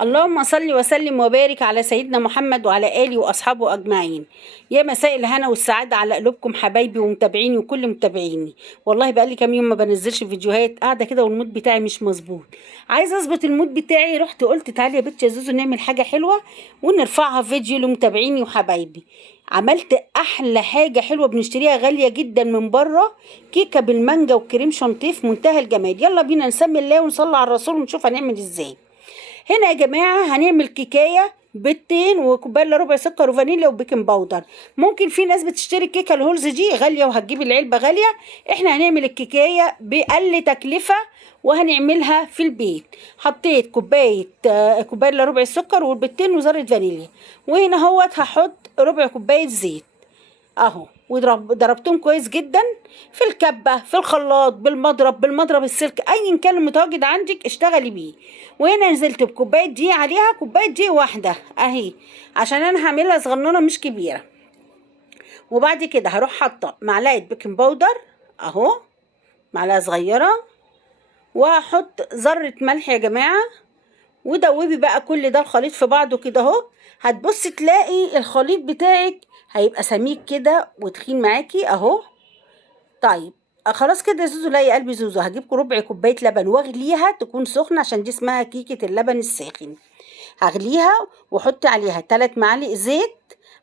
اللهم صل وسلم وبارك على سيدنا محمد وعلى آله وأصحابه أجمعين. يا مساء الهنا والسعادة على قلوبكم حبايبي ومتابعيني وكل متابعيني. والله بقالي كام يوم ما بنزلش فيديوهات، قاعدة كده والمود بتاعي مش مظبوط. عايزة أظبط المود بتاعي، رحت قلت تعالي يا بنت يا زوزو نعمل حاجة حلوة ونرفعها فيديو لمتابعيني وحبايبي. عملت أحلى حاجة حلوة بنشتريها غالية جدا من بره، كيكة بالمانجا وكريم شانتيه في منتهى الجمال. يلا بينا نسمي الله ونصلي على الرسول ونشوف هنعمل ازاي. هنا يا جماعة هنعمل كيكاية بيضتين وكوباية الا ربع سكر وفانيليا وبيكنج باودر. ممكن في ناس بتشتري الكيكة الهولز دي غالية وهتجيب العلبة غالية، احنا هنعمل الكيكاية بأقل تكلفة وهنعملها في البيت. حطيت كوباية الا ربع السكر والبيضتين وذرة فانيليا، وهنا اهوت هحط ربع كوباية زيت اهو، وضربتهم كويس جدا في الكبه، في الخلاط، بالمضرب السلك، ايا كان المتواجد عندك اشتغلي بيه. وهنا نزلت بكوبايه دقيق، عليها كوبايه دقيق واحده اهي عشان انا هعملها صغننه مش كبيره. وبعد كده هروح حاطه معلقه بيكنج باودر اهو، معلقه صغيره، وهحط ذره ملح يا جماعه. ودوبي بقى كل ده الخليط في بعضه كده اهو. هتبصي تلاقي الخليط بتاعك هيبقى سميك كده وتخين معاكي اهو. طيب خلاص كده يا زوزو. لا يا قلبي زوزو، هجيب ربع كوبايه لبن واغليها تكون سخنه عشان دي اسمها كيكه اللبن الساخن. هغليها واحط عليها 3 معالق زيت.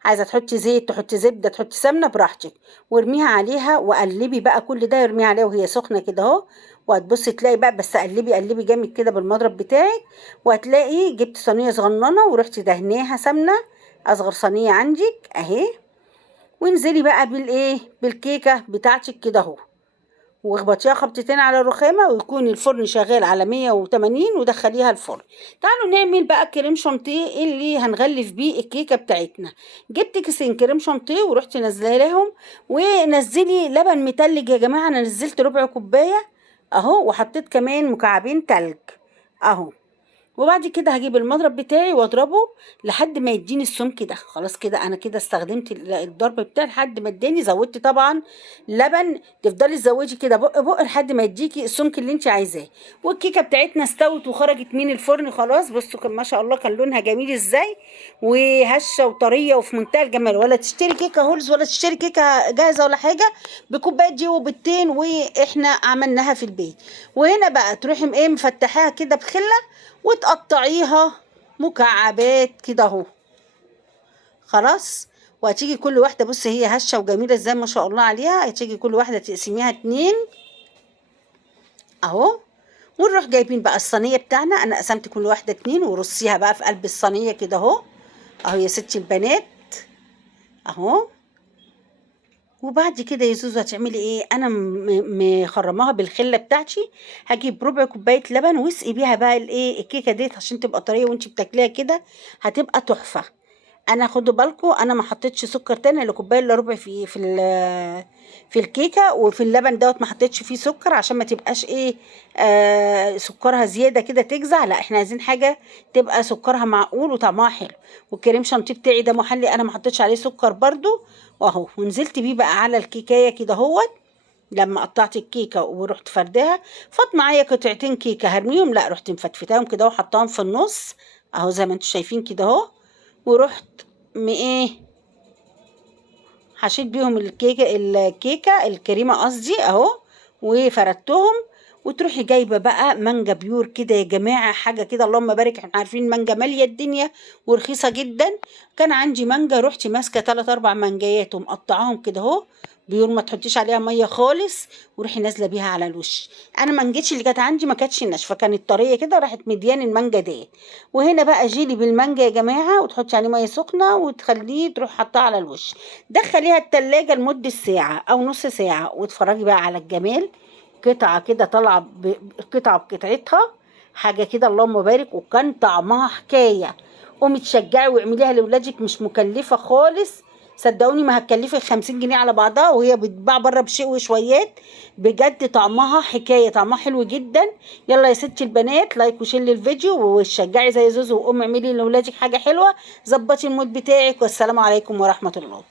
عايزه تحطي زيت، تحطي زبده، تحطي سمنه براحتك، وارميها عليها وقلبي بقى كل ده، ارميها عليها وهي سخنه كده اهو. وهتبصي تلاقي بقى، بس قلبي جامد كده بالمضرب بتاعك، وهتلاقي جبت صينيه صغننه ورحت دهناها سمنه، اصغر صينيه عندك اهي. وانزلي بقى بالكيكه بتاعتك كده اهو، واخبطيها خبطتين على الرخامه، ويكون الفرن شغال على 180 ودخليها الفرن. تعالوا نعمل بقى كريم شانتيه اللي هنغلف بيه الكيكه بتاعتنا. جبت كيسين كريم شانتيه ورحت نزلاهم. ونزلي لبن متلج يا جماعه، انا نزلت ربع كوبايه اهو، وحطيت كمان مكعبين تلج اهو. وبعد كده هجيب المضرب بتاعي واضربه لحد ما يديني السمك ده. خلاص كده انا كده استخدمت الضرب بتاعي لحد ما اداني. زودت طبعا لبن، تفضلي تزودي كده بق لحد ما يديكي السمك اللي انت عايزاه. والكيكه بتاعتنا استوت وخرجت من الفرن خلاص. بصوا كان ما شاء الله كان لونها جميل ازاي، وهشه وطريه وفي منتهى الجمال. ولا تشتري كيكه هولز ولا تشتري كيكه جاهزه ولا حاجه، بكوبايه دي وبيضتين واحنا عملناها في البيت. وهنا بقى تروحي مفتحاها كده بخله وتقطعيها مكعبات كده اهو. خلاص. وهتيجي كل واحده، بصي هي هشه وجميله ازاي ما شاء الله عليها، هتيجي كل واحده تقسميها 2 اهو. ونروح جايبين بقى الصينيه بتاعنا، انا قسمت كل واحده 2 ورصيها بقى في قلب الصينيه كده اهو. اهو يا ستي البنات اهو. وبعد كده يا زوزو هتعملي ايه؟ انا مخرماها بالخله بتاعتي. هجيب ربع كوبايه لبن واسقي بيها بقى الكيكه ديت عشان تبقى طريه وانت بتاكليها كده هتبقى تحفه. انا خدوا بالكم انا ما حطيتش سكر تاني الا كوبايه الا ربع في الكيكه، وفي اللبن دوت ما حطيتش فيه سكر عشان ما تبقاش سكرها زياده كده تجزع. لا احنا عايزين حاجه تبقى سكرها معقول وطعمها حلو. والكريم شانتيه بتاعي ده محلي، انا ما حطيتش عليه سكر برضو واهو. ونزلت بيه بقى على الكيكايه كده اهوت. لما قطعت الكيكه ورحت فردها فاط معايا قطعتين كيكه هرميهم، لا رحت مفتفتاهم كده وحطاهم في النص اهو زي ما انتم شايفين كده اهو. ورحت حشيت بيهم الكيكه الكريمه قصدي اهو، وفردتهم. وتروحي جايبه بقى مانجا بيور كده يا جماعه، حاجه كده اللهم بارك. احنا عارفين مانجا ماليه الدنيا ورخيصه جدا. كان عندي مانجا رحت ماسكه 3 4 مانجايات ومقطعاهم كده اهو بيور، ما تحطيش عليها ميه خالص، وروحي نازله بيها على الوش. انا ما نجيتش اللي كانت عندي ما كانتش ناشفه، كانت طريه كده، راحت مديان المانجا ديت. وهنا بقى جيلي بالمانجا يا جماعه، وتحطي عليه ميه سخنه وتخليه تروح حطاه على الوش. دخليها التلاجة لمدة ساعة أو نص ساعة واتفرجي بقى على الجمال. قطعة كده طالعة قطعة بقطعتها، حاجة كده اللهم بارك. وكان طعمها حكاية. قومي تشجعي واعمليها لولادك، مش مكلفة خالص. صدقوني ما هتكلفك 50 جنيه على بعضها، وهي بتتباع بره بشيء وشويات. بجد طعمها حكاية، طعمها حلو جدا. يلا يا ستي البنات لايك وشير للفيديو وشجعي زي زوزو، وقومي اعملي لولادك حاجة حلوة. ظبطي المود بتاعك، والسلام عليكم ورحمة الله.